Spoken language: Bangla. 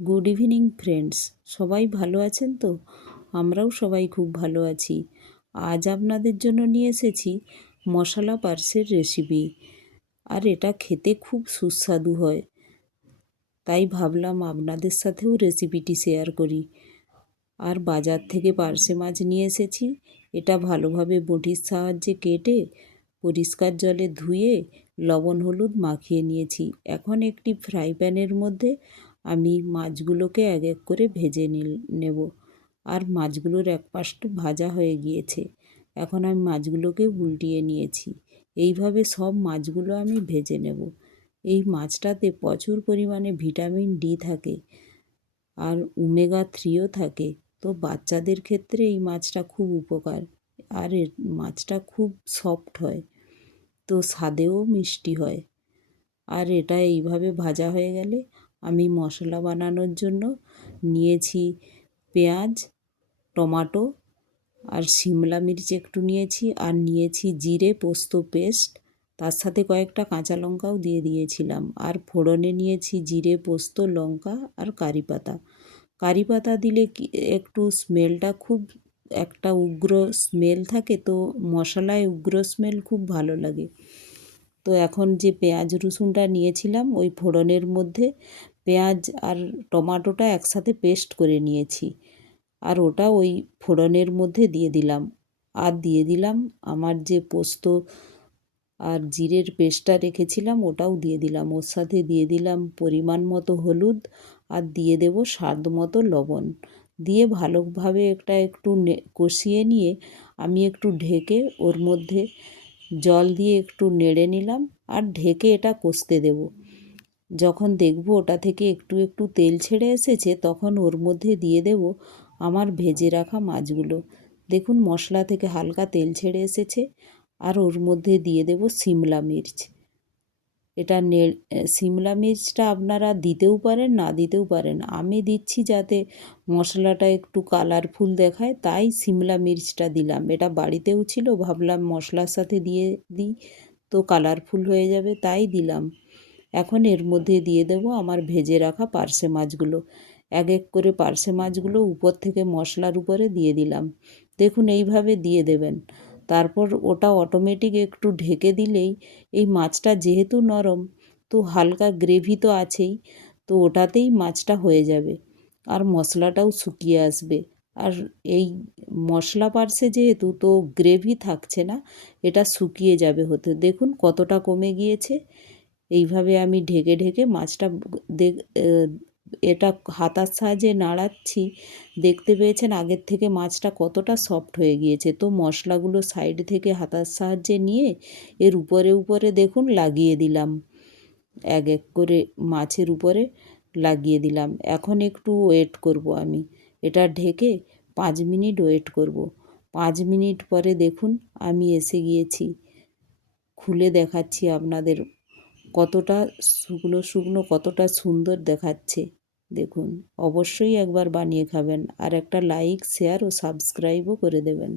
গুড ইভিনিং ফ্রেন্ডস, সবাই ভালো আছেন তো? আমরাও সবাই খুব ভালো আছি। আজ আপনাদের জন্য নিয়ে এসেছি মশলা পার্সের রেসিপি। আর এটা খেতে খুব সুস্বাদু হয়, তাই ভাবলাম আপনাদের সাথেও রেসিপিটি শেয়ার করি। আর বাজার থেকে পার্সে মাছ নিয়ে এসেছি। এটা ভালোভাবে বঁটির সাহায্যে কেটে পরিষ্কার জলে ধুয়ে লবণ হলুদ মাখিয়ে নিয়েছি। এখন একটি ফ্রাই প্যানের মধ্যে আমি মাছগুলোকে এক এক করে ভেজে নেব। আর মাছগুলোর এক পাশটা ভাজা হয়ে গিয়েছে। এখন আমি মাছগুলোকে উল্টিয়ে নিয়েছি। এইভাবে সব মাছগুলো আমি ভেজে নেব। এই মাছটাতে প্রচুর পরিমাণে ভিটামিন ডি থাকে আর ওমেগা 3ও থাকে। তো বাচ্চাদের ক্ষেত্রে এই মাছটা খুব উপকার। আর এর মাছটা খুব সফট হয়, তো স্বাদেও মিষ্টি হয়। আর এটা এইভাবে ভাজা হয়ে গেলে আমি মশলা বানানোর জন্য নিয়েছি পেঁয়াজ, টমাটো আর সিমলা মির্চ একটু নিয়েছি, আর নিয়েছি জিরে পোস্ত পেস্ট। তার সাথে কয়েকটা কাঁচা লঙ্কাও দিয়ে দিয়েছিলাম। আর ফোড়নে নিয়েছি জিরে পোস্ত লঙ্কা আর কারি পাতা। কারি পাতা দিলে একটু স্মেলটা খুব একটা উগ্র স্মেল থাকে, তো মশলায় উগ্র স্মেল খুব ভালো লাগে। তো এখন যে পেঁয়াজ রসুনটা নিয়েছিলাম ওই ফোড়নের মধ্যে পেঁয়াজ আর টমাটোটা একসাথে পেস্ট করে নিয়েছি, আর ওটা ওই ফোড়নের মধ্যে দিয়ে দিলাম। আর দিয়ে দিলাম আমার যে পোস্ত আর জিরের পেস্টটা রেখেছিলাম ওটাও দিয়ে দিলাম। ওর সাথে দিয়ে দিলাম পরিমাণ মতো হলুদ, আর দিয়ে দেব স্বাদ মতো লবণ। দিয়ে ভালোভাবে একটা একটু কষিয়ে নিয়ে আমি একটু ঢেকে ওর মধ্যে জল দিয়ে একটু নেড়ে নিলাম আর ঢেকে এটা কষতে দেব। যখন দেখব ওটা থেকে একটু একটু তেল ছেড়ে এসেছে, তখন ওর মধ্যে দিয়ে দেব আমার ভেজে রাখা মাছগুলো। দেখুন মশলা থেকে হালকা তেল ছেড়ে এসেছে। আর ওর মধ্যে দিয়ে দেব সিমলা মির্চ। এটা সিমলা মির্চটা আপনারা দিতেও পারেন, না দিতেও পারেন। আমি দিচ্ছি যাতে মশলাটা একটু কালারফুল দেখায়, তাই সিমলা মির্চটা দিলাম। এটা বাড়িতেও ছিল, ভাবলাম মশলার সাথে দিয়ে দিই তো কালারফুল হয়ে যাবে, তাই দিলাম। এখন এর মধ্যে দিয়ে দেব আমার ভেজে রাখা পার্সে মাছগুলো। এক এক করে পার্সে মাছগুলো উপর থেকে মশলার উপরে দিয়ে দিলাম। দেখুন এইভাবে দিয়ে দেবেন। তারপর ওটা অটোমেটিক একটু ঢেকে দিলেই, এই মাছটা যেহেতু নরম, তো হালকা গ্রেভি তো আছেই, তো ওটাতেই মাছটা হয়ে যাবে। আর মশলাটাও শুকিয়ে আসবে। আর এই মশলা পার্সে যেহেতু, তো গ্রেভি থাকছে না, এটা শুকিয়ে যাবে হতে। দেখুন কতটা কমে গিয়েছে। এইভাবে আমি ঢেকে ঢেকে মাছটা এটা হাতার সাহায্যে নাড়াচ্ছি। দেখতে পেয়েছেন আগের থেকে মাছটা কতটা সফট হয়ে গিয়েছে। তো মশলাগুলো সাইড থেকে হাতার সাহায্যে নিয়ে এর উপরে উপরে দেখুন লাগিয়ে দিলাম। এক এক করে মাছের উপরে লাগিয়ে দিলাম। এখন একটু ওয়েট করব আমি। এটা ঢেকে 5 মিনিট ওয়েট করব। 5 মিনিট পরে দেখুন আমি এসে গিয়েছি। খুলে দেখাচ্ছি আপনাদের কতটা শুকনো শুকনো, কতটা সুন্দর দেখাচ্ছে। দেখুন অবশ্যই একবার বানিয়ে খাবেন, আর একটা লাইক শেয়ার ও সাবস্ক্রাইবও করে দেবেন।